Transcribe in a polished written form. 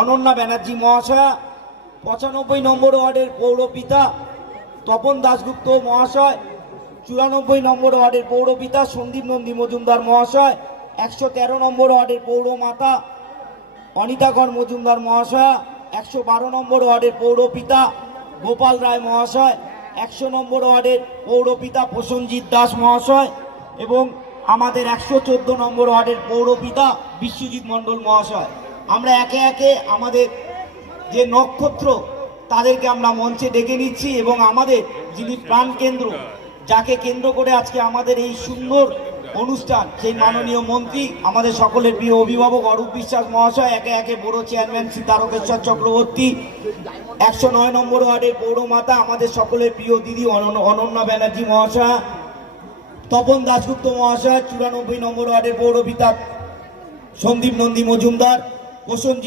অনন্যা ব্যানার্জি মহাশয়া, 95 নম্বর ওয়ার্ডের পৌরপিতা তপন দাশগুপ্ত মহাশয়, 94 নম্বর ওয়ার্ডের পৌরপিতা সন্দীপ নন্দী মজুমদার মহাশয়, 113 নম্বর ওয়ার্ডের পৌরমাতা অনিতাকর মজুমদার মহাশয়া, 112 নম্বর ওয়ার্ডের পৌরপিতা গোপাল রায় মহাশয়, 100 নম্বর ওয়ার্ডের পৌরপিতা প্রসেনজিৎ দাস মহাশয় এবং আমাদের 114 নম্বর ওয়ার্ডের পৌরপিতা বিশ্বজিৎ মণ্ডল মহাশয়। আমরা একে একে আমাদের যে নক্ষত্র তাদেরকে আমরা মঞ্চে ডেকে নিচ্ছি এবং আমাদের যিনি প্রাণকেন্দ্র, যাকে কেন্দ্র করে আজকে আমাদের এই সুন্দর অনুষ্ঠান, সেই মাননীয় মন্ত্রী আমাদের সকলের প্রিয় অভিভাবক অরূপ বিশ্বাস মহাশয়, একে একে বড় চেয়ারম্যান শ্রী তারকেশ্বর চক্রবর্তী, 109 নম্বর ওয়ার্ডের পৌরমাতা আমাদের সকলের প্রিয় দিদি অনন্যা ব্যানার্জি মহাশয়া, তপন দাশগুপ্ত মহাশয়, 94 নম্বর ওয়ার্ডের পৌরপিতা সন্দীপ নন্দী মজুমদার, প্রসেনজিৎ